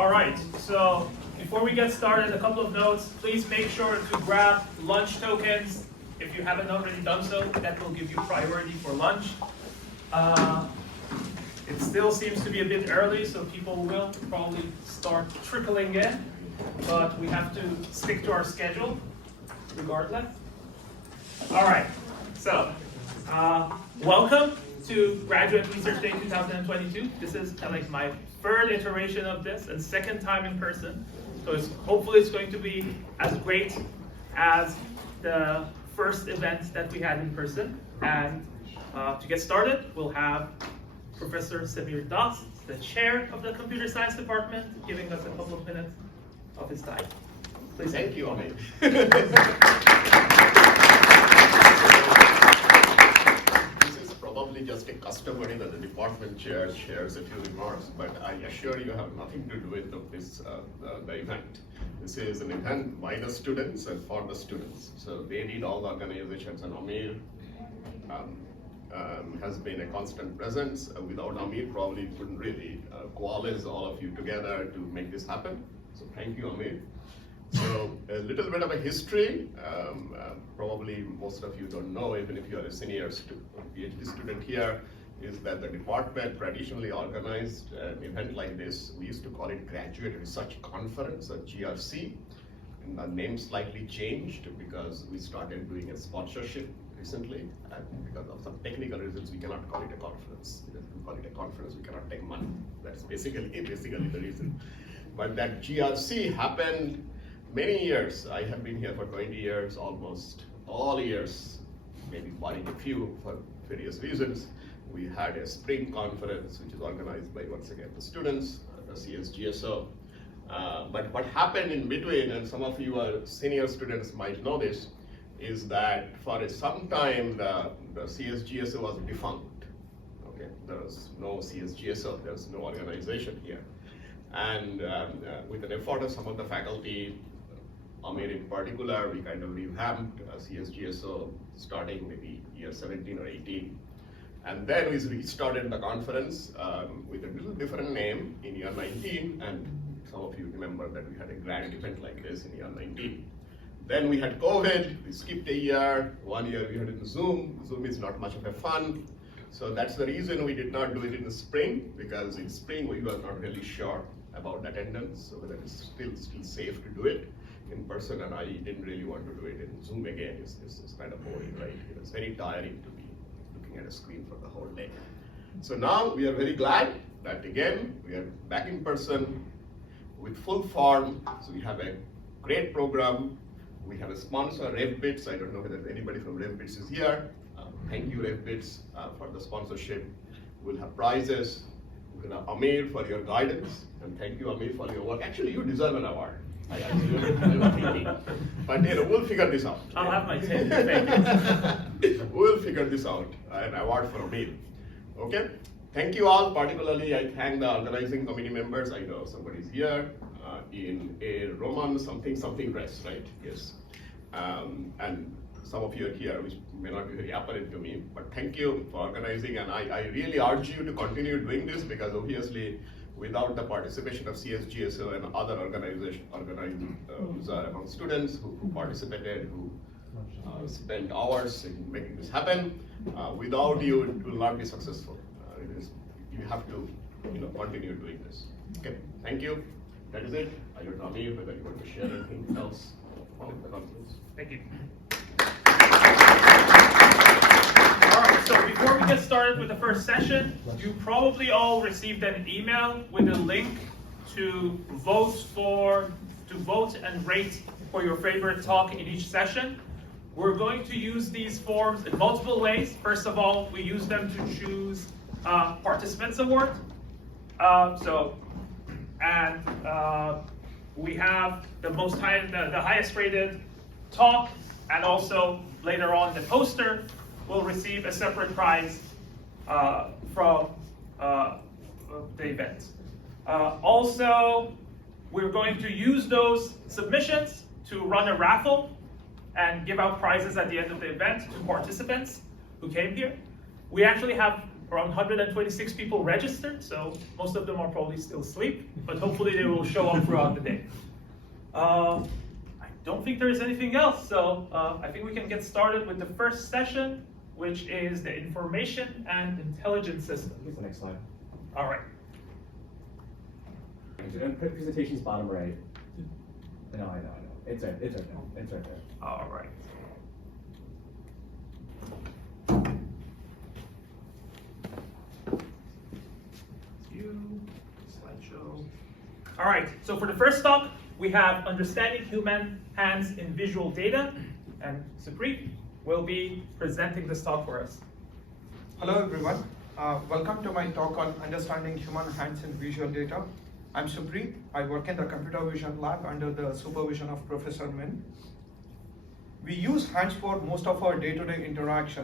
All right, so before we get started, a couple of notes. Please make sure to grab lunch tokens. If you haven't already done so, that will give you priority for lunch. It still seems to be a bit early, so people will probably start trickling in, but we have to stick to our schedule regardless. All right, so welcome to Graduate Research Day 2022. This is like my third iteration of this and second time in person. So hopefully it's going to be as great as the first event that we had in person. And to get started, we'll have Professor Samir, the chair of the Computer Science Department, giving us a couple of minutes of his time. Please. Thank you, Amir. Probably just a customary that the department chair shares a few remarks, but I assure you have nothing to do with this the event. This is an event by the students and for the students. So they need all the organizations, and Amir has been a constant presence. Without Amir, probably couldn't really coalesce all of you together to make this happen. So thank you, Amir. So a little bit of a history, probably most of you don't know, even if you are a senior PhD student here, is that the department traditionally organized an event like this. We used to call it Graduate Research Conference, or GRC, and the name slightly changed because we started doing a sponsorship recently, and because of some technical reasons, we cannot call it a conference. If we call it a conference, we cannot take money. That's basically the reason. But that GRC happened many years. I have been here for 20 years, almost all years, maybe barring a few for various reasons. We had a spring conference, which is organized by, once again, the students, the CSGSO. But what happened in between, and some of you are senior students might know this, is that for some time, the CSGSO was defunct. Okay, there was no CSGSO, there was no organization here. And with an effort of some of the faculty, Amir in particular, we kind of revamped CSGSO starting maybe year 17 or 18. And then we restarted the conference with a little different name in year 19, and some of you remember that we had a grand event like this in year 19. Then we had COVID, we skipped a year, 1 year we had it in Zoom. Zoom is not much of a fun. So that's the reason we did not do it in the spring, because in spring we were not really sure about attendance, so whether it's still safe to do it in person, and I didn't really want to do it in Zoom again. It's kind of boring, right? It's very tiring to be looking at a screen for the whole day. So now we are very glad that again, we are back in person with full form. So we have a great program. We have a sponsor, RevBits. I don't know whether anybody from RevBits is here. Thank you, RevBits, for the sponsorship. We'll have prizes. We'll have Amir for your guidance, and thank you, Amir, for your work. Actually, you deserve an award. I was thinking. But we'll figure this out. I'll have my 10. Thank you. We'll figure this out. An award for Amir. Okay? Thank you all. Particularly, I thank the organizing committee members. I know somebody's here in a Roman something dress, right? Yes. And some of you are here, which may not be very apparent to me, but thank you for organizing, and I really urge you to continue doing this, because obviously without the participation of CSGSO and other organizers among students who participated, who spent hours in making this happen, without you, it will not be successful. You have to continue doing this. Okay, thank you. That is it. I don't know, Amir, whether you want to share anything else from the conference. Thank you. All right, so before we get started with the first session, you probably all received an email with a link to vote and rate for your favorite talk in each session. We're going to use these forms in multiple ways. First of all, we use them to choose Participants Award. We have the highest rated talk, and also later on the poster will receive a separate prize from the event. Also, we're going to use those submissions to run a raffle and give out prizes at the end of the event to participants who came here. We actually have around 126 people registered, so most of them are probably still asleep, but hopefully they will show up throughout the day. I don't think there is anything else, so I think we can get started with the first session, which is the information and intelligence system. Here's the next slide. All right. And presentation's bottom right. No, I know. It's right there. It's right there. All right. Slideshow. All right, so for the first talk, we have understanding human hands in visual data, and Supreeth will be presenting this talk for us. Hello everyone, welcome to my talk on understanding human hands in visual data. I'm Supreeth. I work in the computer vision lab under the supervision of Professor Min. We use hands for most of our day-to-day interactions.